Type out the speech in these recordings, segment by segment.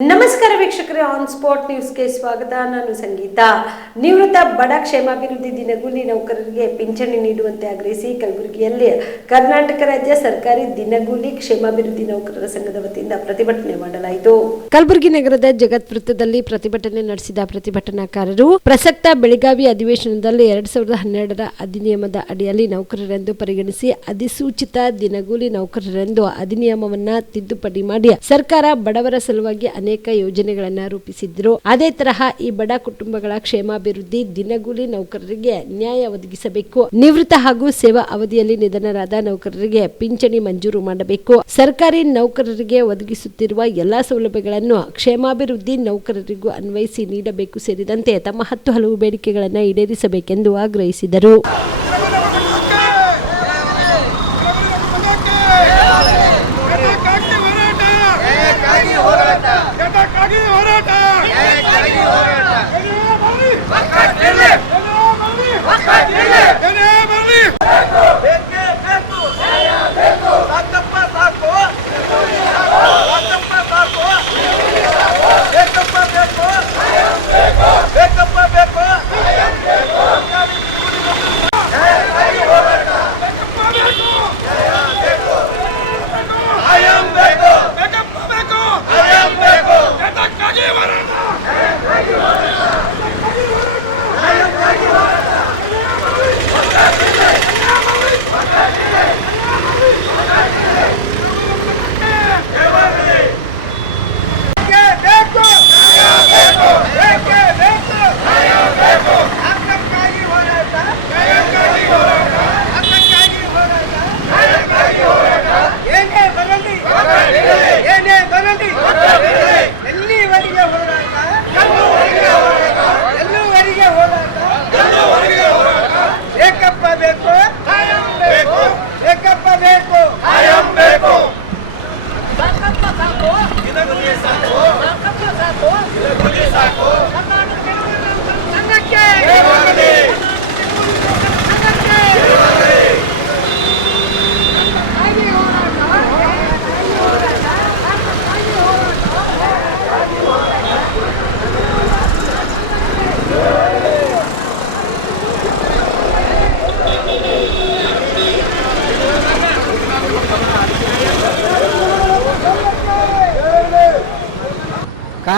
ನಮಸ್ಕಾರ ವೀಕ್ಷಕರೇ on spot ನ್ಯೂಸ್ಗೆ ಸ್ವಾಗತ. ನಾನು ಸಂಗೀತ. ನಿವೃತ್ತ ಬಡ ಕ್ಷೇಮಾಭಿವೃದ್ಧಿ ದಿನಗೂಲಿ ನೌಕರರಿಗೆ ಪಿಂಚಣಿ ನೀಡುವಂತೆ ಆಗ್ರಹಿಸಿ ಕಲಬುರಗಿಯಲ್ಲಿ ಕರ್ನಾಟಕ ರಾಜ್ಯ ಸರ್ಕಾರಿ ದಿನಗೂಲಿ ಕ್ಷೇಮಾಭಿವೃದ್ಧಿ ನೌಕರರ ಸಂಘದ ವತಿಯಿಂದ ಪ್ರತಿಭಟನೆ ಮಾಡಲಾಯಿತು. ಕಲಬುರಗಿ ನಗರದ ಜಗತ್ ವೃತ್ತದಲ್ಲಿ ಪ್ರತಿಭಟನೆ ನಡೆಸಿದ ಪ್ರತಿಭಟನಾಕಾರರು ಪ್ರಸಕ್ತ ಬೆಳಗಾವಿ ಅಧಿವೇಶನದಲ್ಲಿ ಎರಡ್ ಸಾವಿರದ ಹನ್ನೆರಡರ ಅಧಿನಿಯಮದ ಅಡಿಯಲ್ಲಿ ನೌಕರರೆಂದು ಪರಿಗಣಿಸಿ ಅಧಿಸೂಚಿತ ದಿನಗೂಲಿ ನೌಕರರೆಂದು ಅಧಿನಿಯಮವನ್ನ ತಿದ್ದುಪಡಿ ಮಾಡಿ ಸರ್ಕಾರ ಬಡವರ ಸಲುವಾಗಿ ಅನೇಕ ಯೋಜನೆಗಳನ್ನು ರೂಪಿಸಿದ್ರು. ಅದೇ ತರಹ ಈ ಬಡ ಕುಟುಂಬಗಳ ಕ್ಷೇಮಾಭಿವೃದ್ಧಿ ದಿನಗೂಲಿ ನೌಕರರಿಗೆ ನ್ಯಾಯ ಒದಗಿಸಬೇಕು. ನಿವೃತ್ತ ಹಾಗೂ ಸೇವಾ ಅವಧಿಯಲ್ಲಿ ನಿಧನರಾದ ನೌಕರರಿಗೆ ಪಿಂಚಣಿ ಮಂಜೂರು ಮಾಡಬೇಕು. ಸರ್ಕಾರಿ ನೌಕರರಿಗೆ ಒದಗಿಸುತ್ತಿರುವ ಎಲ್ಲಾ ಸೌಲಭ್ಯಗಳನ್ನು ಕ್ಷೇಮಾಭಿವೃದ್ಧಿ ನೌಕರರಿಗೂ ಅನ್ವಯಿಸಿ ನೀಡಬೇಕು ಸೇರಿದಂತೆ ತಮ್ಮ ಹತ್ತು ಹಲವು ಬೇಡಿಕೆಗಳನ್ನು ಈಡೇರಿಸಬೇಕೆಂದು ಆಗ್ರಹಿಸಿದರು.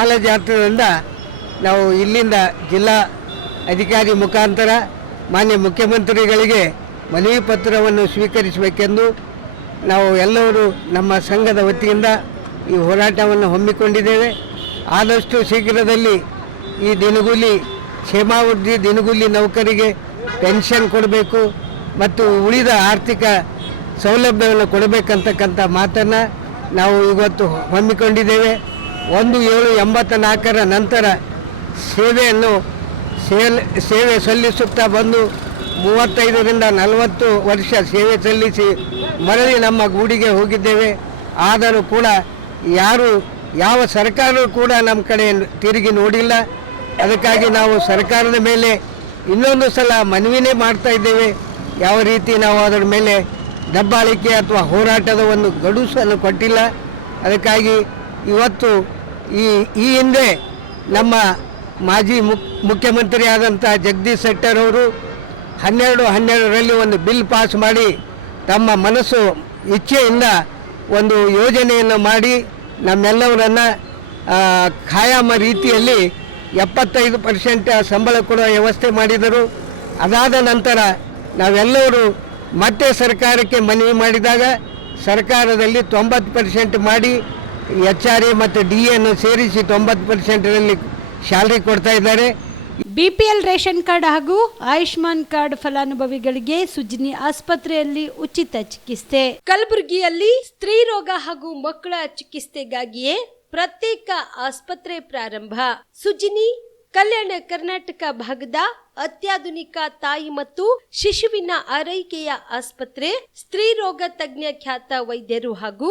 ಕಾಲಜಾತ್ರದಿಂದ ನಾವು ಇಲ್ಲಿಂದ ಜಿಲ್ಲಾ ಅಧಿಕಾರಿ ಮುಖಾಂತರ ಮಾನ್ಯ ಮುಖ್ಯಮಂತ್ರಿಗಳಿಗೆ ಮನವಿ ಪತ್ರವನ್ನು ಸ್ವೀಕರಿಸಬೇಕೆಂದು ನಾವು ಎಲ್ಲರೂ ನಮ್ಮ ಸಂಘದ ವತಿಯಿಂದ ಈ ಹೋರಾಟವನ್ನು ಹಮ್ಮಿಕೊಂಡಿದ್ದೇವೆ. ಆದಷ್ಟು ಶೀಘ್ರದಲ್ಲಿ ಈ ದಿನಗೂಲಿ ಕ್ಷೇಮಾವೃದ್ಧಿ ದಿನಗೂಲಿ ನೌಕರಿಗೆ ಪೆನ್ಷನ್ ಕೊಡಬೇಕು ಮತ್ತು ಉಳಿದ ಆರ್ಥಿಕ ಸೌಲಭ್ಯವನ್ನು ಕೊಡಬೇಕಂತಕ್ಕಂಥ ಮಾತನ್ನು ನಾವು ಇವತ್ತು ಹಮ್ಮಿಕೊಂಡಿದ್ದೇವೆ. ಒಂದು ಏಳು ಎಂಬತ್ತ ನಾಲ್ಕರ ನಂತರ ಸೇವೆಯನ್ನು ಸೇಲ್, ಸೇವೆ ಸಲ್ಲಿಸುತ್ತಾ ಬಂದು ಮೂವತ್ತೈದರಿಂದ ನಲವತ್ತು ವರ್ಷ ಸೇವೆ ಸಲ್ಲಿಸಿ ಮರಳಿ ನಮ್ಮ ಗೂಡಿಗೆ ಹೋಗಿದ್ದೇವೆ. ಆದರೂ ಕೂಡ ಯಾರು, ಯಾವ ಸರ್ಕಾರವೂ ಕೂಡ ನಮ್ಮ ಕಡೆ ತಿರುಗಿ ನೋಡಿಲ್ಲ. ಅದಕ್ಕಾಗಿ ನಾವು ಸರ್ಕಾರದ ಮೇಲೆ ಇನ್ನೊಂದು ಸಲ ಮನವಿನೇ ಮಾಡ್ತಾ ಇದ್ದೇವೆ. ಯಾವ ರೀತಿ ನಾವು ಅದರ ಮೇಲೆ ದಬ್ಬಾಳಿಕೆ ಅಥವಾ ಹೋರಾಟದ ಒಂದು ಗಡುಸನ್ನು ಕೊಟ್ಟಿಲ್ಲ. ಅದಕ್ಕಾಗಿ ಇವತ್ತು ಈ ಈ ಹಿಂದೆ ನಮ್ಮ ಮಾಜಿ ಮುಖ್ಯಮಂತ್ರಿ ಆದಂಥ ಜಗದೀಶ್ ಶೆಟ್ಟರ್ ಅವರು ಹನ್ನೆರಡು ಹನ್ನೆರಡರಲ್ಲಿ ಒಂದು ಬಿಲ್ ಪಾಸ್ ಮಾಡಿ ತಮ್ಮ ಮನಸ್ಸು ಇಚ್ಛೆಯಿಂದ ಒಂದು ಯೋಜನೆಯನ್ನು ಮಾಡಿ ನಮ್ಮೆಲ್ಲವರನ್ನು ಖಾಯಾಮ ರೀತಿಯಲ್ಲಿ ಎಪ್ಪತ್ತೈದು ಪರ್ಸೆಂಟ್ ಸಂಬಳ ಕೊಡುವ ವ್ಯವಸ್ಥೆ ಮಾಡಿದರು. ಅದಾದ ನಂತರ ನಾವೆಲ್ಲರೂ ಮತ್ತೆ ಸರ್ಕಾರಕ್ಕೆ ಮನವಿ ಮಾಡಿದಾಗ ಸರ್ಕಾರದಲ್ಲಿ ತೊಂಬತ್ತು ಪರ್ಸೆಂಟ್ ಮಾಡಿ ಎಚ್ ಆರ್ ಎ ಮತ್ತು ಡಿ ಎನ್ನು ಸೇರಿಸಿ ತೊಂಬತ್ತು ಪರ್ಸೆಂಟ್ನಲ್ಲಿ ಸ್ಯಾಲ್ರಿ ಕೊಡ್ತಾ ಇದ್ದಾರೆ. ಬಿಪಿಎಲ್ ರೇಷನ್ ಕಾರ್ಡ್ ಹಾಗೂ ಆಯುಷ್ಮಾನ್ ಕಾರ್ಡ್ ಫಲಾನುಭವಿಗಳಿಗೆ ಸುಜಿನಿ ಆಸ್ಪತ್ರೆಯಲ್ಲಿ ಉಚಿತ ಚಿಕಿತ್ಸೆ. ಕಲಬುರಗಿಯಲ್ಲಿ ಸ್ತ್ರೀ ರೋಗ ಹಾಗೂ ಮಕ್ಕಳ ಚಿಕಿತ್ಸೆಗಾಗಿಯೇ ಪ್ರತ್ಯೇಕ ಆಸ್ಪತ್ರೆ ಪ್ರಾರಂಭ. ಸುಜಿನಿ, ಕಲ್ಯಾಣ ಕರ್ನಾಟಕ ಭಾಗದ ಅತ್ಯಾಧುನಿಕ ತಾಯಿ ಮತ್ತು ಶಿಶುವಿನ ಆರೈಕೆಯ ಆಸ್ಪತ್ರೆ, ಸ್ತ್ರೀ ರೋಗ ತಜ್ಞ ಖ್ಯಾತ ವೈದ್ಯರು ಹಾಗೂ